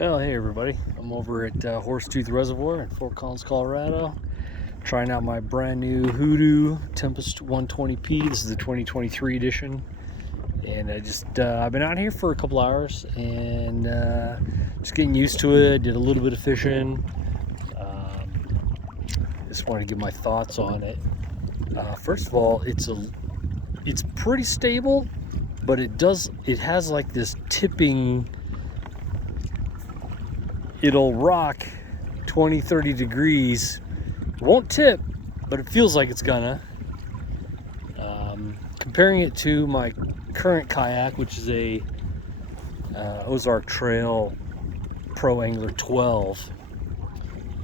Well, hey everybody, I'm over at Horsetooth Reservoir in Fort Collins, Colorado, trying out my brand new Hoodoo Tempest 120p. This is the 2023 edition, and I've been out here for a couple hours and just getting used to it. Did a little bit of fishing. Just wanted to give my thoughts on it. First of all, it's pretty stable, but it has like this tipping. It'll rock 20-30 degrees. It won't tip, but it feels like it's gonna. Comparing it to my current kayak, which is a Ozark Trail Pro Angler 12.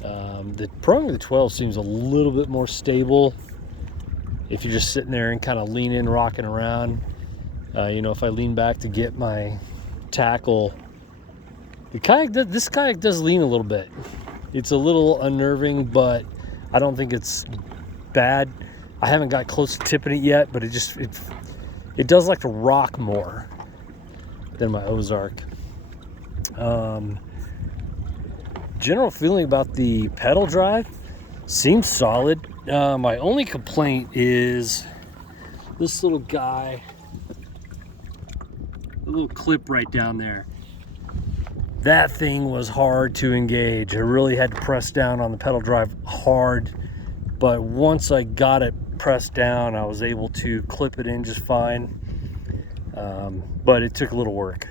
The Pro Angler 12 seems a little bit more stable if you're just sitting there and kind of leaning, rocking around. If I lean back to get my tackle, this kayak does lean a little bit. It's a little unnerving, but I don't think it's bad. I haven't got close to tipping it yet, but it does like to rock more than my Ozark. General feeling about the pedal drive seems solid. My only complaint is this little guy, the little clip right down there. That thing was hard to engage. I really had to press down on the pedal drive hard, but once I got it pressed down, I was able to clip it in just fine. But it took a little work.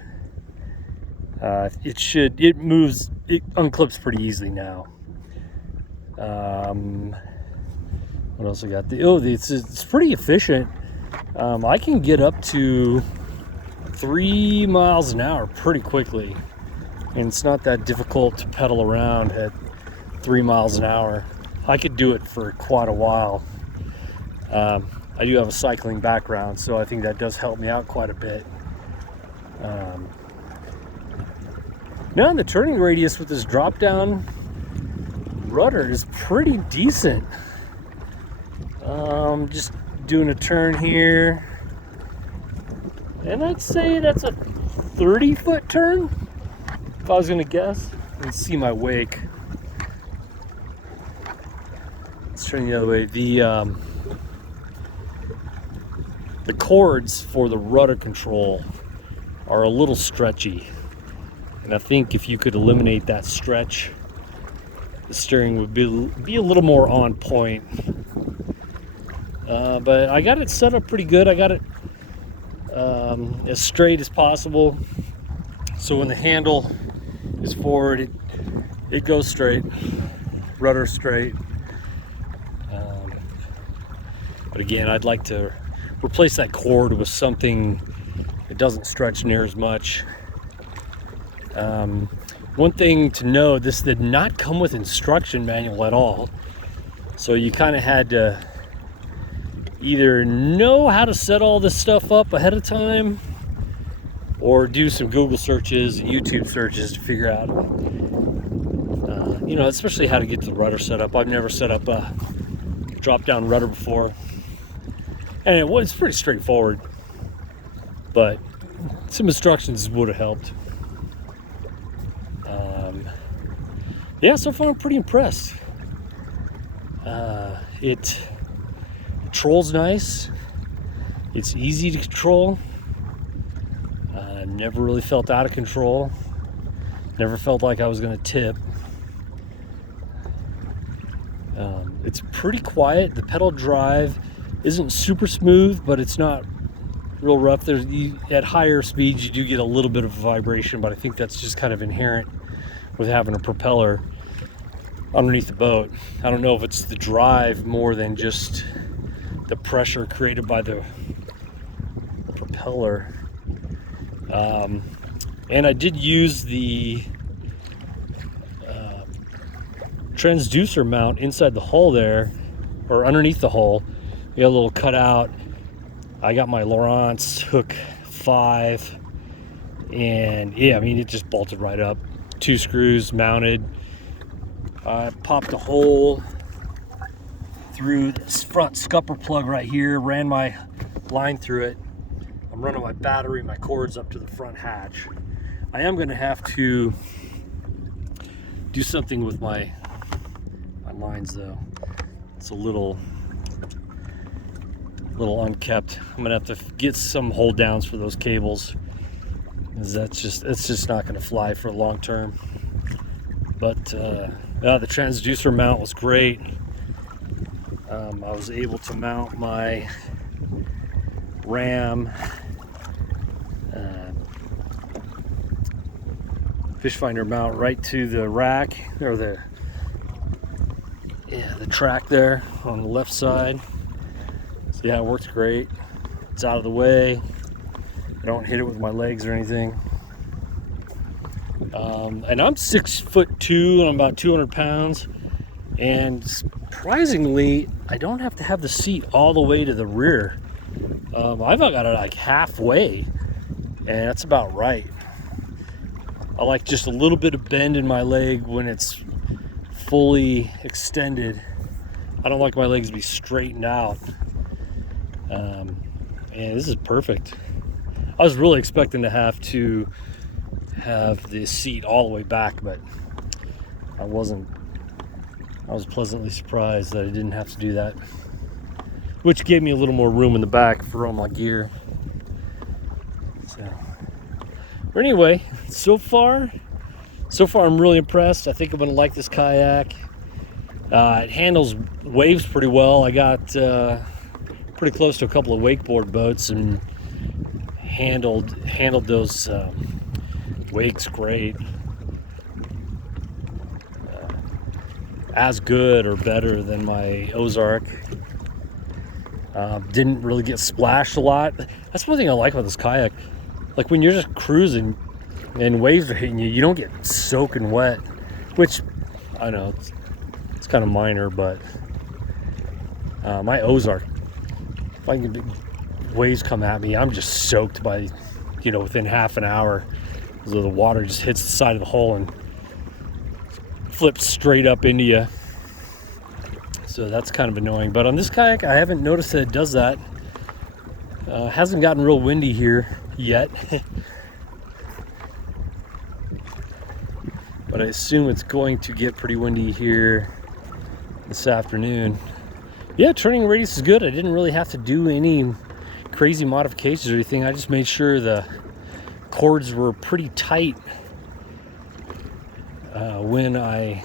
It unclips pretty easily now. What else I got? It's pretty efficient. I can get up to 3 miles an hour pretty quickly. And it's not that difficult to pedal around at 3 miles an hour. I could do it for quite a while. I do have a cycling background, so I think that does help me out quite a bit. Now the turning radius with this drop-down rudder is pretty decent. Just doing a turn here, and I'd say that's a 30-foot turn. If I was gonna guess. Let's see my wake. Let's turn the other way. The cords for the rudder control are a little stretchy, and I think if you could eliminate that stretch, the steering would be a little more on point. But I got it set up pretty good. I got it as straight as possible, so when the handle is forward, it goes straight, rudder straight. But again, I'd like to replace that cord with something that doesn't stretch near as much. One thing to know, this did not come with instruction manual at all, so you kind of had to either know how to set all this stuff up ahead of time or do some Google searches, YouTube searches to figure out, especially how to get the rudder set up. I've never set up a drop-down rudder before, and it's pretty straightforward, but some instructions would have helped. Yeah, so far I'm pretty impressed. It controls nice. It's easy to control. Never really felt out of control. Never felt like I was going to tip. It's pretty quiet. The pedal drive isn't super smooth, but it's not real rough. At higher speeds, you do get a little bit of vibration, but I think that's just kind of inherent with having a propeller underneath the boat. I don't know if it's the drive more than just the pressure created by the propeller. And I did use the transducer mount inside the hull there, or underneath the hull. We got a little cutout. I got my Lawrence hook 5, and yeah, I mean, it just bolted right up. 2 screws mounted. I popped a hole through this front scupper plug right here, ran my line through it. I'm running my battery, my cords up to the front hatch. I am going to have to do something with my lines though. It's a little unkept. I'm gonna have to get some hold downs for those cables, because it's just not gonna fly for long term. But the transducer mount was great. I was able to mount my ram fish finder mount right to the rack, or the track there on the left side. So yeah, it works great. It's out of the way. I don't hit it with my legs or anything. And I'm 6'2" and I'm about 200 pounds. And surprisingly, I don't have to have the seat all the way to the rear. I've got it like halfway, and that's about right. I like just a little bit of bend in my leg when it's fully extended. I don't like my legs to be straightened out. And this is perfect. I was really expecting to have the seat all the way back, but I wasn't. I was pleasantly surprised that I didn't have to do that, which gave me a little more room in the back for all my gear. So, but anyway, so far I'm really impressed. I think I'm gonna like this kayak. It handles waves pretty well. I got pretty close to a couple of wakeboard boats and handled those wakes great. As good or better than my Ozark. Didn't really get splashed a lot. That's one thing I like about this kayak. Like when you're just cruising and waves are hitting you, you don't get soaking wet, which I know it's kind of minor, but my Ozark, if I can get waves come at me, I'm just soaked by, within half an hour. So the water just hits the side of the hull and flips straight up into you. So that's kind of annoying. But on this kayak, I haven't noticed that it does that. Hasn't gotten real windy here yet. But I assume it's going to get pretty windy here this afternoon. Yeah, turning radius is good. I didn't really have to do any crazy modifications or anything. I just made sure the cords were pretty tight when I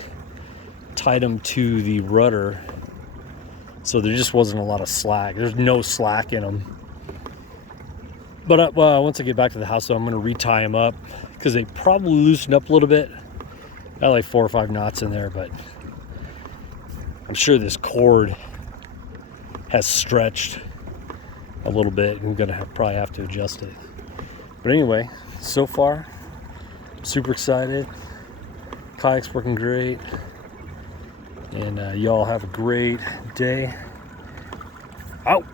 tied them to the rudder, so there just wasn't a lot of slack. There's no slack in them. But once I get back to the house, though, I'm going to retie them up, because they probably loosened up a little bit. I got like 4 or 5 knots in there, but I'm sure this cord has stretched a little bit. I'm going to probably have to adjust it. But anyway, so far, I'm super excited. Kayak's working great, and y'all have a great day. Out.